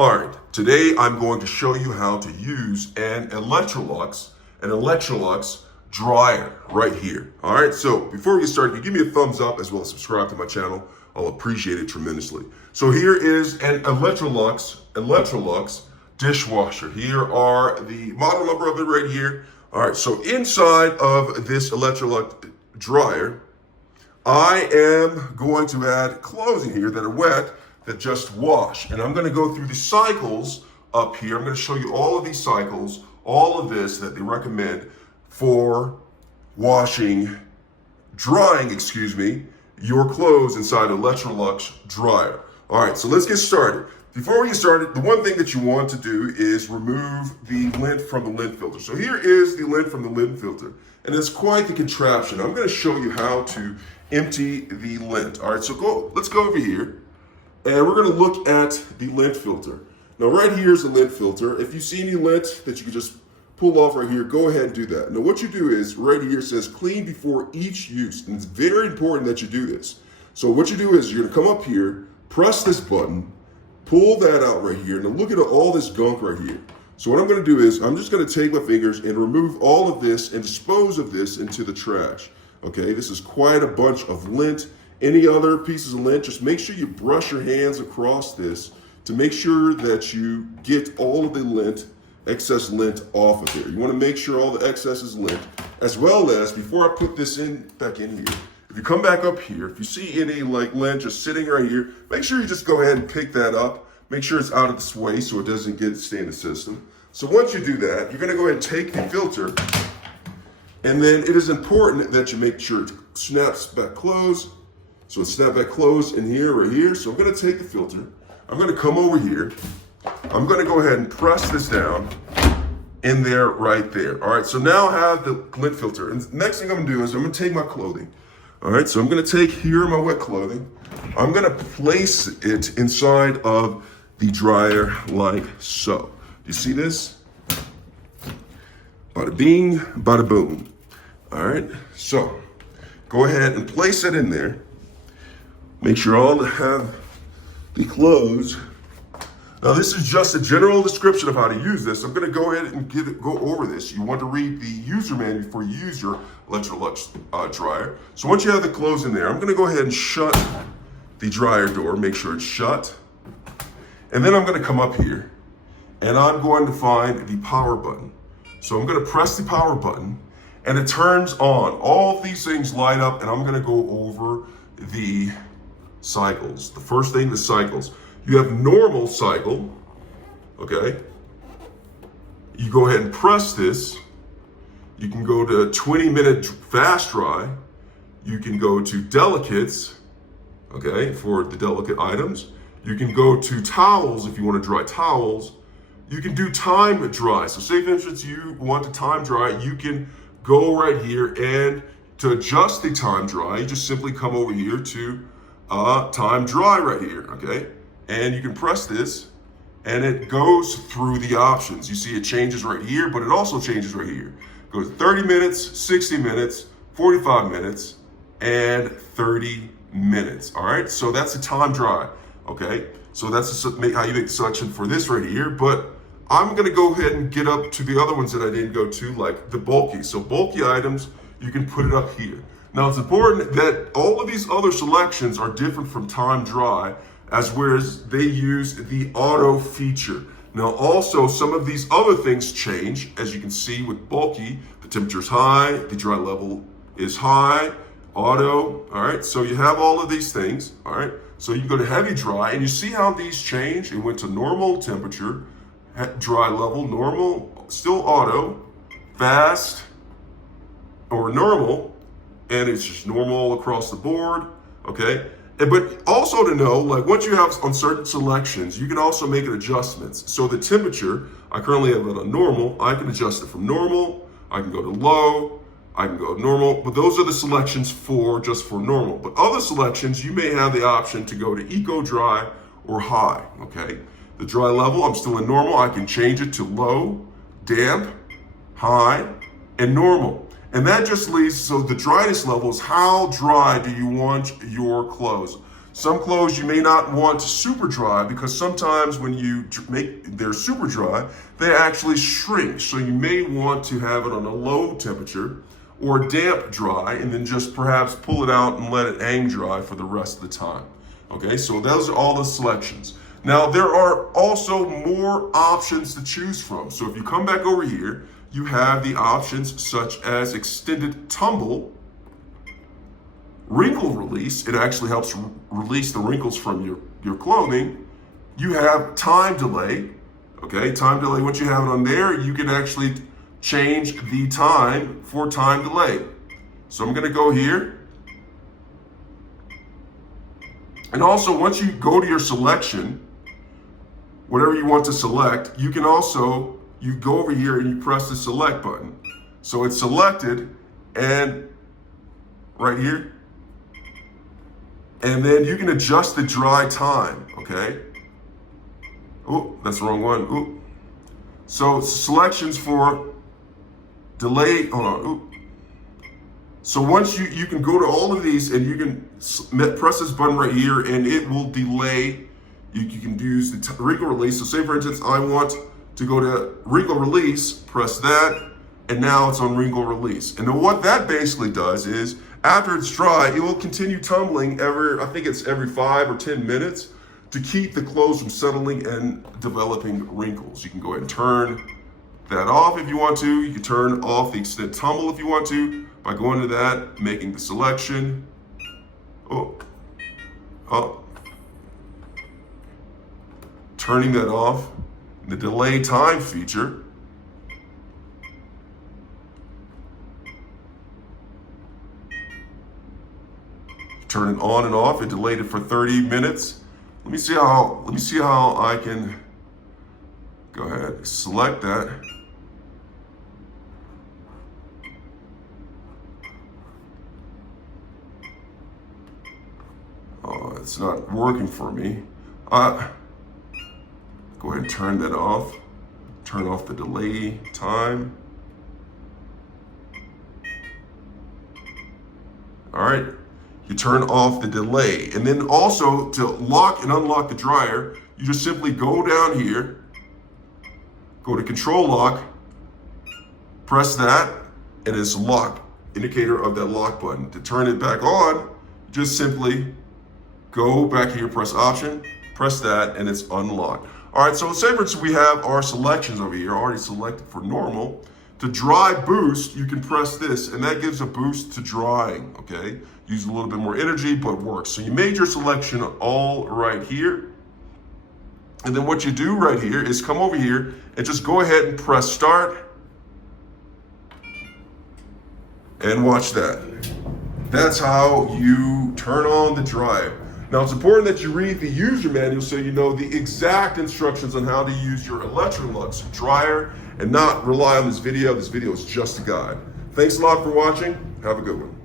All right, today I'm going to show you how to use an Electrolux dryer right here. All right, so before we get started, you give me a thumbs up as well as subscribe to my channel. I'll appreciate it tremendously. So here is an Electrolux dishwasher. Here are the model number of it right here. All right, so inside of this Electrolux dryer, I am going to add clothes in here that are wet that just wash. And I'm going to go through the cycles up here. I'm going to show you all of these cycles, all of this that they recommend for drying, your clothes inside an Electrolux dryer. All right, so let's get started. Before we get started, the one thing that you want to do is remove the lint from the lint filter. So here is the lint from the lint filter, and it's quite the contraption. I'm going to show you how to empty the lint. All right, so let's go over here, and we're going to look at the lint filter. Now, right here is the lint filter. If you see any lint that you can just pull off right here, go ahead and do that. Now, what you do is right here says clean before each use, and it's very important that you do this. So what you do is you're going to come up here, press this button, pull that out right here, and look at all this gunk right here. So what I'm going to do is I'm just going to take my fingers and remove all of this and dispose of this into the trash. Okay, this is quite a bunch of lint. Any other pieces of lint, just make sure you brush your hands across this to make sure that you get all of the lint, excess lint off of here. You want to make sure all the excess is lint, as well as, before I put this back in here, if you come back up here, if you see any lint just sitting right here, make sure you just go ahead and pick that up. Make sure it's out of this way so it doesn't stay in the system. So once you do that, you're going to go ahead and take the filter, and then it is important that you make sure it snaps back closed. So it's snapped back closed in here, right here. So I'm going to take the filter. I'm going to come over here. I'm going to go ahead and press this down in there, right there. All right, so now I have the lint filter. And the next thing I'm going to do is I'm going to take my clothing. All right, so I'm going to take here my wet clothing. I'm going to place it inside of the dryer like so. You see this? Bada bing, bada boom. All right, so go ahead and place it in there. Make sure all have the clothes. Now this is just a general description of how to use this. I'm going to go ahead and go over this. You want to read the user manual before you use your Electrolux dryer. So once you have the clothes in there, I'm going to go ahead and shut the dryer door. Make sure it's shut. And then I'm going to come up here and I'm going to find the power button. So I'm going to press the power button and it turns on. All of these things light up, and I'm going to go over the cycles. The first thing, the cycles. You have normal cycle, okay? You go ahead and press this. You can go to 20-minute fast dry. You can go to delicates, okay, for the delicate items. You can go to towels if you want to dry towels. You can do time dry. So say for instance you want to time dry, you can go right here, and to adjust the time dry, you just simply come over here to time dry right here, okay? And you can press this and it goes through the options. You see it changes right here, but it also changes right here. It goes 30 minutes, 60 minutes, 45 minutes, and 30 minutes, all right? So that's the time dry, okay? So that's how you make the selection for this right here, but I'm gonna go ahead and get up to the other ones that I didn't go to, like the bulky. So bulky items, you can put it up here. Now it's important that all of these other selections are different from time dry, whereas they use the auto feature. Now also some of these other things change. As you can see with bulky, the temperature's high, the dry level is high, auto, all right? So you have all of these things, all right? So you can go to heavy dry, and you see how these change. It went to normal temperature, dry level, normal, still auto, fast, or normal, and it's just normal across the board, okay? But also to know, once you have on certain selections, you can also make adjustments. So the temperature, I currently have it on normal. I can adjust it from normal. I can go to low. I can go to normal. But those are the selections just for normal. But other selections, you may have the option to go to eco dry or high, okay? The dry level, I'm still in normal. I can change it to low, damp, high, and normal. And that just leaves, so the dryness level is how dry do you want your clothes. Some clothes you may not want super dry because sometimes when you make they're super dry, they actually shrink. So you may want to have it on a low temperature or damp dry and then just perhaps pull it out and let it hang dry for the rest of the time. Okay, so those are all the selections. Now there are also more options to choose from. So if you come back over here, you have the options such as extended tumble, wrinkle release. It actually helps release the wrinkles from your clothing. You have time delay. Okay, time delay. Once you have it on there, you can actually change the time for time delay. So I'm going to go here. And also, once you go to your selection, whatever you want to select, you can also, you go over here and you press the select button. So it's selected, and right here, and then you can adjust the dry time, okay? Oh, that's the wrong one. Ooh. So selections for delay, hold on. Ooh. So once you can go to all of these and you can press this button right here and it will delay. You can use the wrinkle release. So say for instance, I want to go to wrinkle release, press that, and now it's on wrinkle release. And then what that basically does is, after it's dry, it will continue tumbling I think it's every 5 or 10 minutes to keep the clothes from settling and developing wrinkles. You can go ahead and turn that off if you want to. You can turn off the extended tumble if you want to by going to that, making the selection. Turning that off. The delay time feature. Turn it on and off. It delayed it for 30 minutes. Let me see how I can go ahead, select that. Oh, it's not working for me. Go ahead and turn that off. Turn off the delay time. All right. You turn off the delay. And then also to lock and unlock the dryer, you just simply go down here, go to control lock, press that, and it's lock, indicator of that lock button. To turn it back on, just simply go back here, press option, press that, and it's unlocked. All right, so say for instance, we have our selections over here already selected for normal. To dry boost, you can press this, and that gives a boost to drying, okay? Use a little bit more energy, but works. So you made your selection all right here. And then what you do right here is come over here and just go ahead and press start. And watch that. That's how you turn on the dryer. Now it's important that you read the user manual so you know the exact instructions on how to use your Electrolux dryer and not rely on this video. This video is just a guide. Thanks a lot for watching. Have a good one.